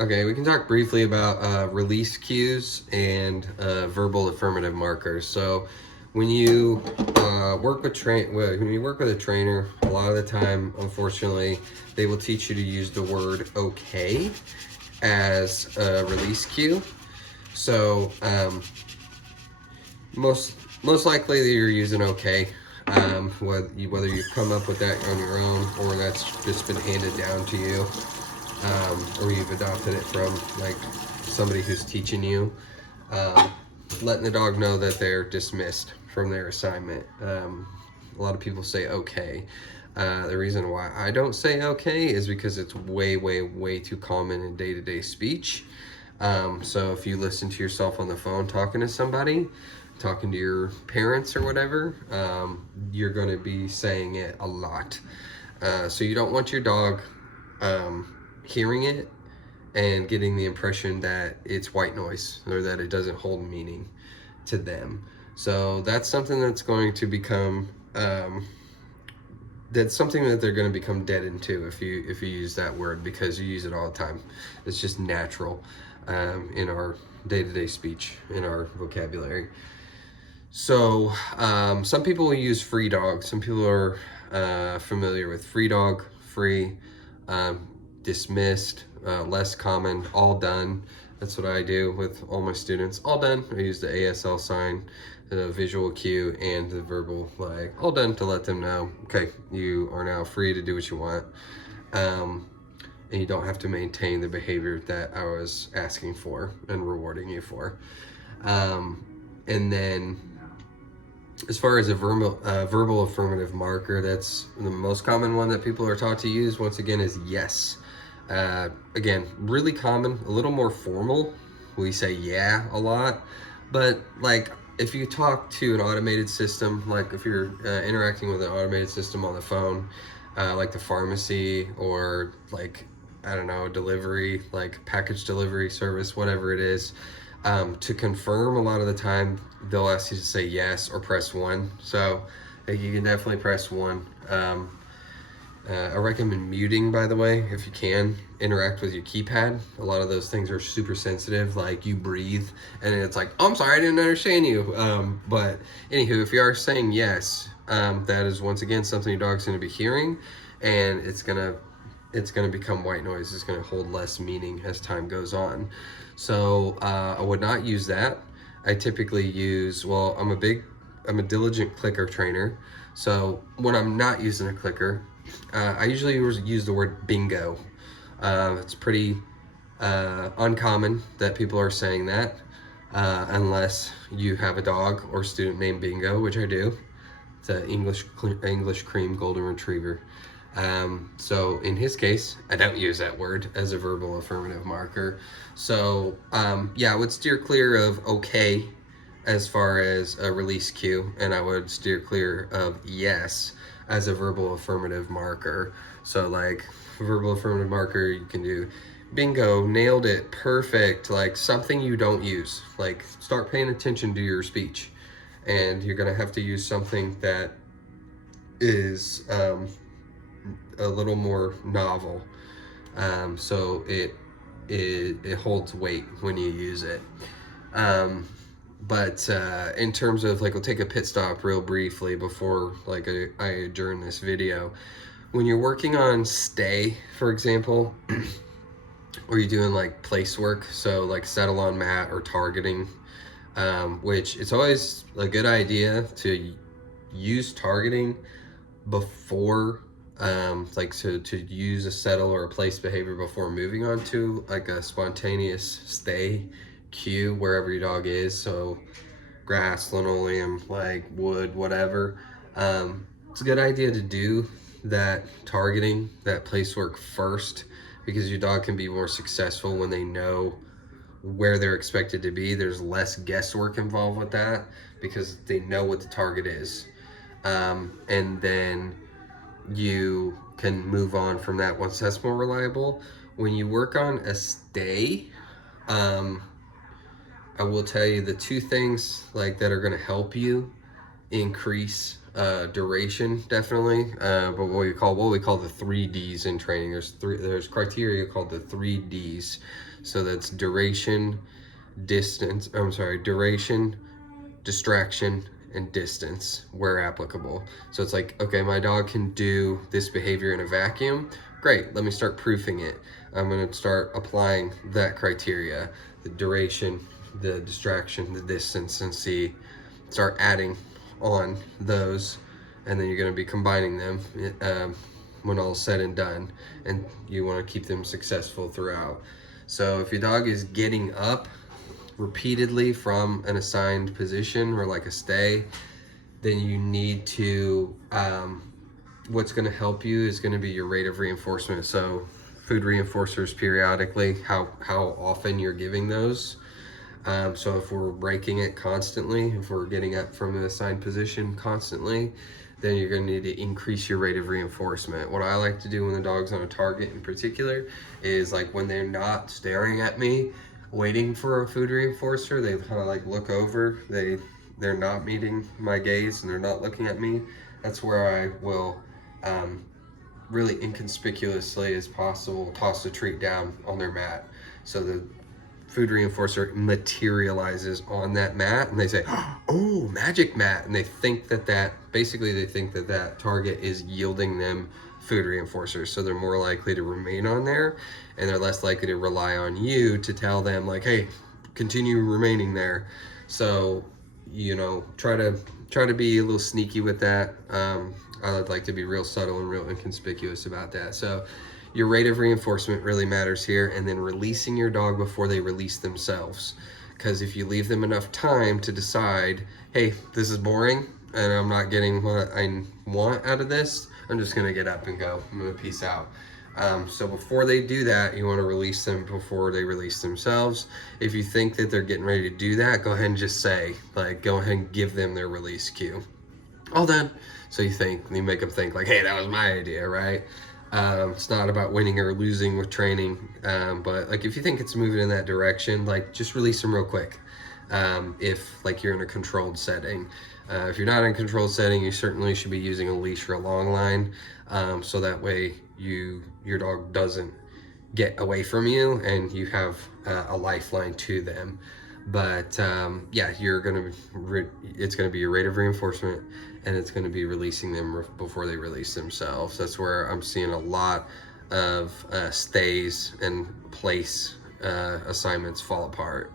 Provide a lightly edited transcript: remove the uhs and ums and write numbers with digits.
Okay, we can talk briefly about release cues and verbal affirmative markers. So, when you when you work with a trainer, a lot of the time, unfortunately, they will teach you to use the word "okay" as a release cue. So, most likely you're using "okay." Whether you've come up with that on your own or that's just been handed down to you, or you've adopted it from like somebody who's teaching you, um, letting the dog know that they're dismissed from their assignment. A lot of people say okay. The reason why I don't say okay is because it's way, way, way too common in day to day speech. So if you listen to yourself on the phone talking to somebody, talking to your parents or whatever, you're going to be saying it a lot. So you don't want your dog hearing it and getting the impression that it's white noise or that it doesn't hold meaning to them. So that's something that's going to become that's something that they're going to become dead into if you use that word, because you use it all the time. It's just natural in our day-to-day speech, in our vocabulary. So some people will use free dog. Some people are familiar with free dog, free, um, dismissed, less common, all done. That's what I do with all my students. All done. I use the ASL sign, the visual cue, and the verbal, like all done, to let them know, okay, you are now free to do what you want. Um, and you don't have to maintain the behavior that I was asking for and rewarding you for. And then as far as a verbal affirmative marker, that's the most common one that people are taught to use, once again, is yes. Again, really common, a little more formal. We say yeah a lot, but like if you talk to an automated system, like if you're interacting with an automated system on the phone, like the pharmacy, or like, I don't know, delivery, like package delivery service, whatever it is, to confirm, a lot of the time they'll ask you to say yes or press one. So you can definitely press one. I recommend muting, by the way, if you can interact with your keypad. A lot of those things are super sensitive, like you breathe and it's like, oh, I'm sorry, I didn't understand you. But anywho, if you are saying yes, that is once again something your dog's going to be hearing, and it's gonna become white noise. It's gonna hold less meaning as time goes on. So I would not use that. I typically use, well, I'm a diligent clicker trainer. So when I'm not using a clicker, I usually use the word bingo. It's pretty uncommon that people are saying that, unless you have a dog or student named Bingo, which I do. It's an English cream golden retriever. So in his case, I don't use that word as a verbal affirmative marker. So yeah, I would steer clear of okay as far as a release cue, and I would steer clear of yes as a verbal affirmative marker. So like verbal affirmative marker, you can do bingo, nailed it, perfect, like something you don't use. Like start paying attention to your speech, and you're gonna have to use something that is a little more novel, so it holds weight when you use it. But in terms of, like, we'll take a pit stop real briefly before like I adjourn this video. When you're working on stay, for example, or you're doing like place work, so like settle on mat or targeting, which it's always a good idea to use targeting before, like to use a settle or a place behavior before moving on to like a spontaneous stay cue wherever your dog is. So grass, linoleum, like wood, whatever. It's a good idea to do that targeting, that place work first, because your dog can be more successful when they know where they're expected to be. There's less guesswork involved with that because they know what the target is. And then you can move on from that once that's more reliable. When you work on a stay, um, I will tell you the two things like that are going to help you increase duration definitely, but what we call the 3Ds in training. There's criteria called the 3Ds. So that's duration, duration, distraction, and distance where applicable. So it's like, okay, my dog can do this behavior in a vacuum. Great, let me start proofing it. I'm going to start applying that criteria, the duration, the distraction, the distance, and start adding on those, and then you're going to be combining them when all is said and done, and you want to keep them successful throughout. So if your dog is getting up repeatedly from an assigned position or like a stay, then you need to what's going to help you is going to be your rate of reinforcement. So food reinforcers periodically, how often you're giving those. So if we're breaking it constantly, if we're getting up from an assigned position constantly, then you're going to need to increase your rate of reinforcement. What I like to do when the dog's on a target in particular is, like, when they're not staring at me waiting for a food reinforcer, they kind of like look over, they're not meeting my gaze and they're not looking at me. That's where I will really inconspicuously as possible toss the treat down on their mat, so the food reinforcer materializes on that mat, and they say, "Oh, magic mat," and they think that that target is yielding them food reinforcers, so they're more likely to remain on there, and they're less likely to rely on you to tell them, like, "Hey, continue remaining there." So, try to be a little sneaky with that. I would like to be real subtle and real inconspicuous about that. So your rate of reinforcement really matters here, and then releasing your dog before they release themselves. Because if you leave them enough time to decide, hey, this is boring and I'm not getting what I want out of this, I'm just gonna get up and go. I'm gonna peace out. So before they do that, you want to release them before they release themselves. If you think that they're getting ready to do that, go ahead and just say, like, go ahead and give them their release cue. All done. So you make them think, like, hey, that was my idea, right? It's not about winning or losing with training, but, like, if you think it's moving in that direction, like, just release them real quick. If, like, you're in a controlled setting. If you're not in a controlled setting, you certainly should be using a leash or a long line, so that way your dog doesn't get away from you and you have a lifeline to them. But yeah, it's gonna be your rate of reinforcement, and it's gonna be releasing them before they release themselves. That's where I'm seeing a lot of stays and place assignments fall apart.